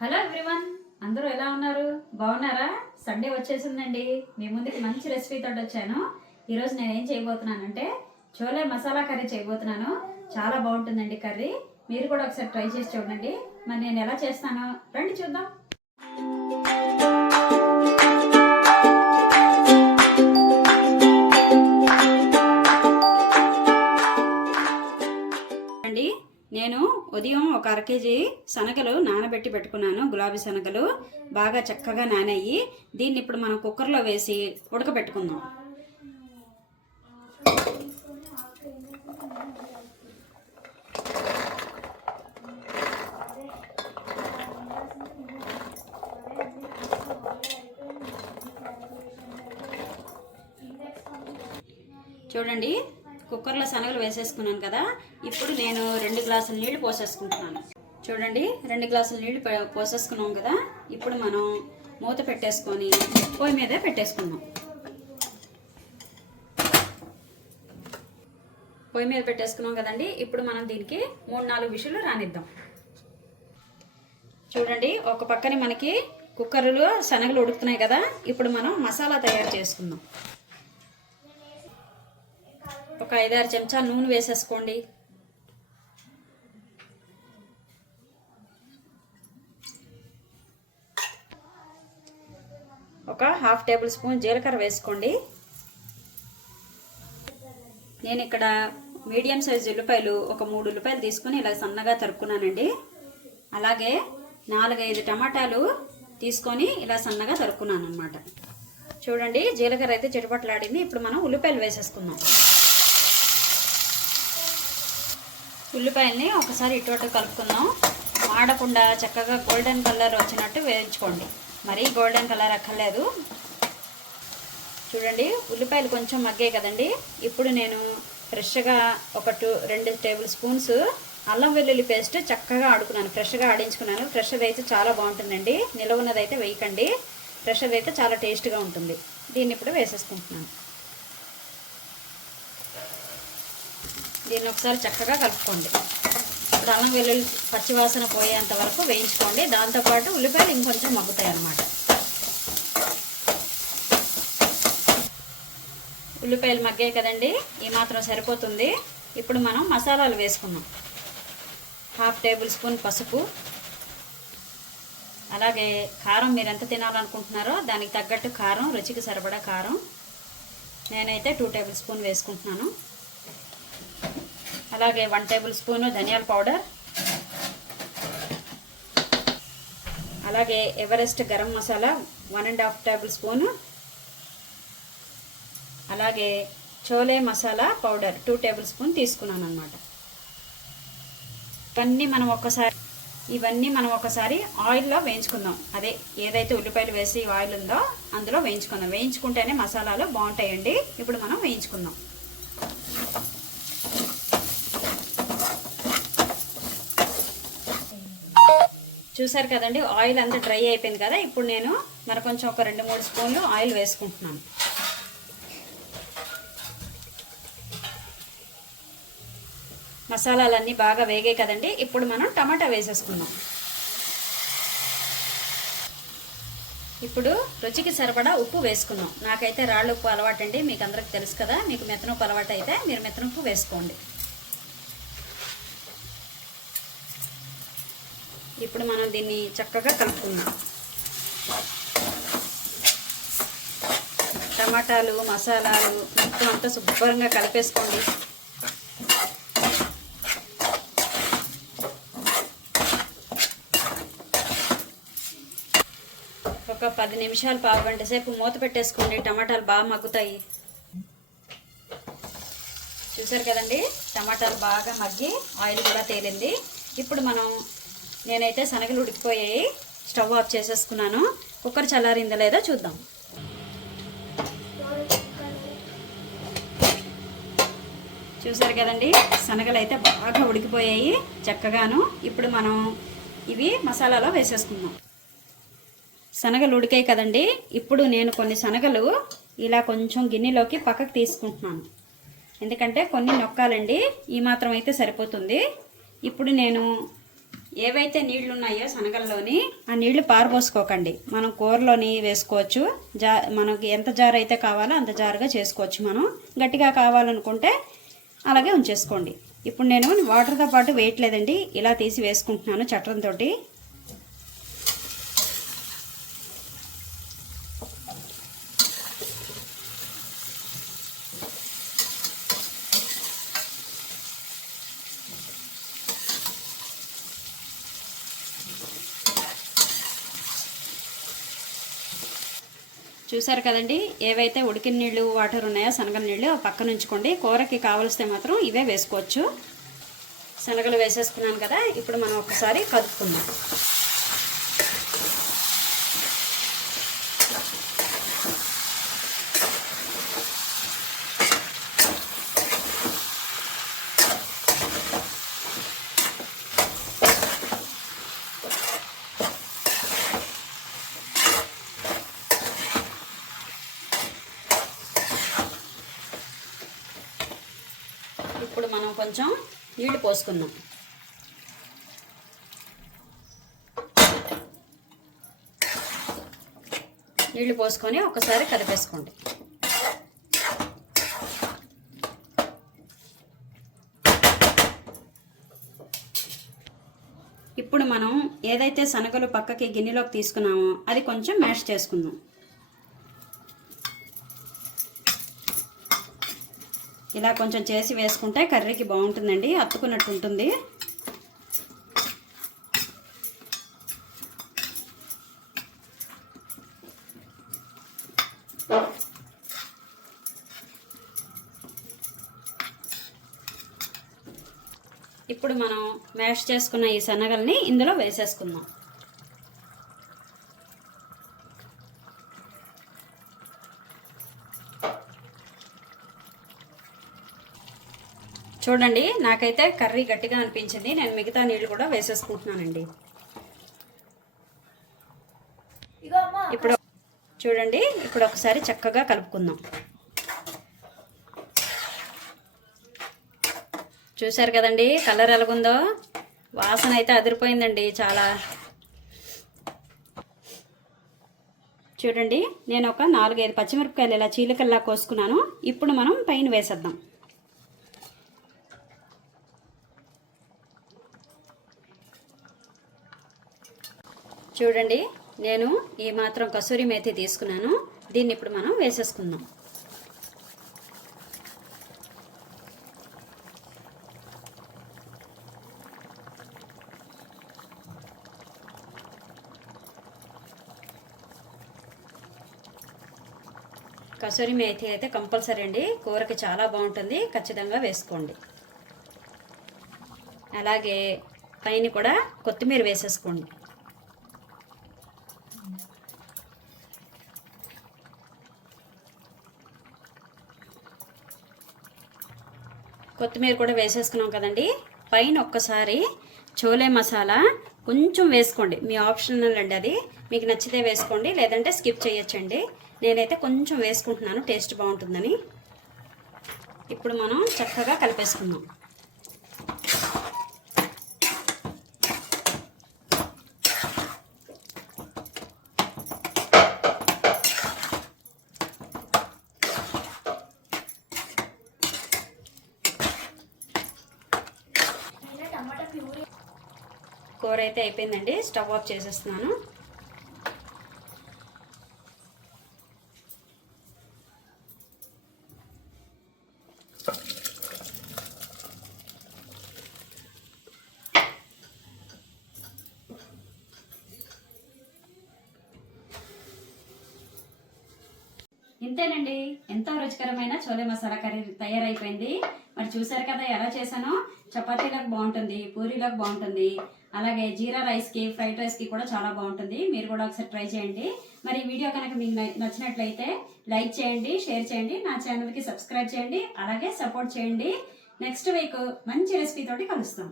Hello everyone, అందరూ ఎలా ఉన్నారు? బాగున్నారా? సండే వచ్చేసిందండి. మీ ముందుకి మంచి రెసిపీతో వచ్చాను. ఈరోజు నేను ఏం చేయబోతున్నానంటే చోలే మసాలా కర్రీ చేయబోతున్నాను. చాలా బాగుంటుందండి కర్రీ. మీరు కూడా ఒకసారి ట్రై చేసి చూడండి. మరి నేను ఎలా చేస్తానో రండి చూద్దాం. నేను ఉదయం ఒక అర కేజీ శనగలు నానబెట్టి పెట్టుకున్నాను. గులాబీ శనగలు బాగా చక్కగా నానయ్యి. దీన్ని ఇప్పుడు మనం కుక్కర్లో వేసి ఉడకబెట్టుకుందాం. చూడండి, కుక్కర్లో శనగలు వేసేసుకున్నాను కదా. ఇప్పుడు నేను 2 గ్లాసుల నీళ్లు పోసేసుకుంటున్నాను. చూడండి, 2 గ్లాసుల నీళ్లు పోసేసుకున్నాం కదా. ఇప్పుడు మనం మూత పెట్టేసుకొని పొయ్యి మీదే పెట్టేసుకుందాం. పొయ్యి మీద పెట్టేసుకున్నాం కదండి. ఇప్పుడు మనం దీనికి 3-4 విషులు రానిద్దాం. చూడండి, ఒక పక్కన మనకి కుక్కర్లో శనగలు ఉడుకుతున్నాయి కదా. ఇప్పుడు మనం మసాలా తయారు చేసుకుందాం. ఒక 5-6 చెంచాలు నూనె వేసేసుకోండి. ఒక 1/2 టేబుల్ స్పూన్ జీలకర్ర వేసుకోండి. నేను ఇక్కడ మీడియం సైజు ఉల్లిపాయలు ఒక 3 ఉల్లిపాయలు తీసుకొని ఇలా సన్నగా తరుక్కున్నానండి. అలాగే 4-5 టమాటాలు తీసుకొని ఇలా సన్నగా తరుక్కున్నాను అన్నమాట. చూడండి, జీలకర్ర అయితే చిటపట్లాడింది. ఇప్పుడు మనం ఉల్లిపాయలు వేసేసుకుందాం. ఉల్లిపాయల్ని ఒకసారి ఇటు కలుపుకుందాం. మాడకుండా చక్కగా గోల్డెన్ కలర్ వచ్చినట్టు వేయించుకోండి. మరీ గోల్డెన్ కలర్ అక్కర్లేదు. చూడండి, ఉల్లిపాయలు కొంచెం మగ్గాయి కదండి. ఇప్పుడు నేను ఫ్రెష్గా ఒక 2 టేబుల్ స్పూన్స్ అల్లం వెల్లుల్లి పేస్ట్ చక్కగా ఆడుకున్నాను. ఫ్రెష్గా ఆడించుకున్నాను. ఫ్రెష్ది అయితే చాలా బాగుంటుందండి. నిలవ ఉన్నదైతే వేయకండి. ఫ్రెష్ది అయితే చాలా టేస్ట్గా ఉంటుంది. దీన్ని ఇప్పుడు వేసేసుకుంటున్నాను. దీన్ని ఒకసారి చక్కగా కలుపుకోండి. ఇప్పుడు అల్లం వెల్లుల్లి పచ్చివాసన పోయేంత వరకు వేయించుకోండి. దాంతోపాటు ఉల్లిపాయలు ఇంకొంచెం మగ్గుతాయి అన్నమాట. ఉల్లిపాయలు మగ్గాయి కదండి, ఈ మాత్రం సరిపోతుంది. ఇప్పుడు మనం మసాలాలు వేసుకుందాం. 1/2 టేబుల్ స్పూన్ పసుపు, అలాగే కారం మీరు ఎంత తినాలనుకుంటున్నారో దానికి తగ్గట్టు కారం, రుచికి సరిపడా కారం. నేనైతే 2 టేబుల్ స్పూన్ వేసుకుంటున్నాను. అలాగే 1 టేబుల్ స్పూను ధనియాల పౌడర్, అలాగే Everest garam masala 1.5 tablespoon, అలాగే chole masala powder 2 tablespoon తీసుకున్నాను అన్నమాట. ఇవన్నీ మనం ఒకసారి ఆయిల్లో వేయించుకుందాం. అదే ఏదైతే ఉల్లిపాయలు వేసి ఆయిల్ ఉందో అందులో వేయించుకుందాం. వేయించుకుంటేనే మసాలాలు బాగుంటాయండి. ఇప్పుడు మనం వేయించుకుందాం. చూసారు కదండి, ఆయిల్ అంతా డ్రై అయిపోయింది కదా. ఇప్పుడు నేను మరి కొంచెం ఒక 2-3 స్పూన్లు ఆయిల్ వేసుకుంటున్నాను. మసాలాలన్నీ బాగా వేగాయి కదండి. ఇప్పుడు మనం టమాటా వేసేసుకుందాం. ఇప్పుడు రుచికి సరిపడా ఉప్పు వేసుకుందాం. నాకైతే రాళ్ళ ఉప్పు అలవాటండి. మీకు అందరికి తెలుసు కదా. మీకు మెత్తనుప్పు అలవాటు అయితే మీరు మెత్తనుప్పు వేసుకోండి. ఇప్పుడు మనం దీన్ని చక్కగా కలుపుకుందాం. టమాటాలు, మసాలాలు మొత్తం అంతా శుభ్రంగా కలిపేసుకోండి. ఒక 10 నిమిషాలు, పావు గంట సేపు మూత పెట్టేసుకోండి. టమాటాలు బాగా మగ్గుతాయి. చూసారు కదండి, టమాటాలు బాగా మగ్గి ఆయిల్ కూడా తేలింది. ఇప్పుడు నేనైతే శనగలు ఉడికిపోయాయి. స్టవ్ ఆఫ్ చేసేసుకున్నాను. కుక్కర్ చల్లారిందా లేదో చూద్దాం. చూసారు కదండి, శనగలు అయితే బాగా ఉడికిపోయాయి చక్కగాను. ఇప్పుడు మనం ఇవి మసాలాలో వేసేసుకుందాం. శనగలు ఉడికాయి కదండి. ఇప్పుడు నేను కొన్ని శనగలు ఇలా కొంచెం గిన్నెలోకి పక్కకు తీసుకుంటున్నాను. ఎందుకంటే కొన్ని నొక్కాలండి. ఈ మాత్రం అయితే సరిపోతుంది. ఇప్పుడు నేను ఏవైతే నీళ్లు ఉన్నాయో శనగల్లోని ఆ నీళ్లు పారబోసుకోకండి. మనం కూరలోని వేసుకోవచ్చు. మనకి ఎంత జారు అయితే కావాలో అంత జారుగా చేసుకోవచ్చు. మనం గట్టిగా కావాలనుకుంటే అలాగే ఉంచేసుకోండి. ఇప్పుడు నేను వాటర్తో పాటు వేయట్లేదండి, ఇలా తీసి వేసుకుంటున్నాను చట్రంతో. చూసారు కదండి, ఏవైతే ఉడికిన నీళ్ళు వాటర్ ఉన్నాయో శనగల నీళ్ళు పక్కన ఉంచుకోండి. కూరకి కావలిస్తే మాత్రం ఇవే వేసుకోవచ్చు. శనగలు వేసేసుకున్నాను కదా, ఇప్పుడు మనం ఒకసారి కలుపుకుందాం. ఇప్పుడు మనం కొంచెం నీళ్లు పోసుకుందాం. నీళ్లు పోసుకొని ఒకసారి కలిపేసుకోండి. ఇప్పుడు మనం ఏదైతే శనగలు పక్కకి గిన్నెలోకి తీసుకున్నామో అది కొంచెం మ్యాష్ చేసుకుందాం. ఇలా కొంచెం చేసి వేసుకుంటే కర్రీకి బాగుంటుందండి, అతుకున్నట్టు ఉంటుంది. ఇప్పుడు మనం మ్యాష్ చేసుకున్న ఈ శనగల్ని ఇందులో వేసేసుకుందాం. చూడండి, నాకైతే కర్రీ గట్టిగా అనిపించింది. నేను మిగతా నీళ్ళు కూడా వేసేసుకుంటున్నానండి. ఇప్పుడు చూడండి, ఇప్పుడు ఒకసారి చక్కగా కలుపుకుందాం. చూసారు కదండి కలర్ ఎలాగుందో, వాసన అయితే అదిరిపోయిందండి చాలా. చూడండి, నేను ఒక 4-5 పచ్చిమిరపకాయలు ఇలా చీలికల్లా కోసుకున్నాను. ఇప్పుడు మనం పైన వేసేద్దాం. చూడండి, నేను ఈ మాత్రం కసూరి మేతి తీసుకున్నాను. దీన్ని ఇప్పుడు మనం వేసేసుకుందాం. కసూరి మేతి అయితే కంపల్సరీ అండి, కూరకి చాలా బాగుంటుంది, ఖచ్చితంగా వేసుకోండి. అలాగే పైన కూడా కొత్తిమీర వేసేసుకోండి. కొత్తిమీర కూడా వేసేసుకున్నాం కదండి. పైన ఒక్కసారి చోలే మసాలా కొంచెం వేసుకోండి, మీ ఆప్షనల్ అండి, అది మీకు నచ్చితే వేసుకోండి, లేదంటే స్కిప్ చేయొచ్చండి. నేనైతే కొంచెం వేసుకుంటున్నాను, టేస్ట్ బాగుంటుందని. ఇప్పుడు మనం చక్కగా కలిపేసుకుందాం. కూర అయితే అయిపోయిందండి, స్టవ్ ఆఫ్ చేసేస్తున్నాను. ఇంతేనండి, ఎంతో రుచికరమైన చోలే మసాలా కర్రీ తయారైపోయింది. మరి చూసారు కదా ఎలా చేశానో. చపాతీలకు బాగుంటుంది, పూరీలకు బాగుంటుంది, అలాగే జీరా రైస్కి, ఫ్రైడ్ రైస్కి కూడా చాలా బాగుంటుంది. మీరు కూడా ఒకసారి ట్రై చేయండి. మరి ఈ వీడియో కనుక మీకు నచ్చినట్లయితే లైక్ చేయండి, షేర్ చేయండి, నా ఛానల్కి సబ్స్క్రైబ్ చేయండి, అలాగే సపోర్ట్ చేయండి. నెక్స్ట్ వీక్ మంచి రెసిపీ తోటి కలుస్తాం.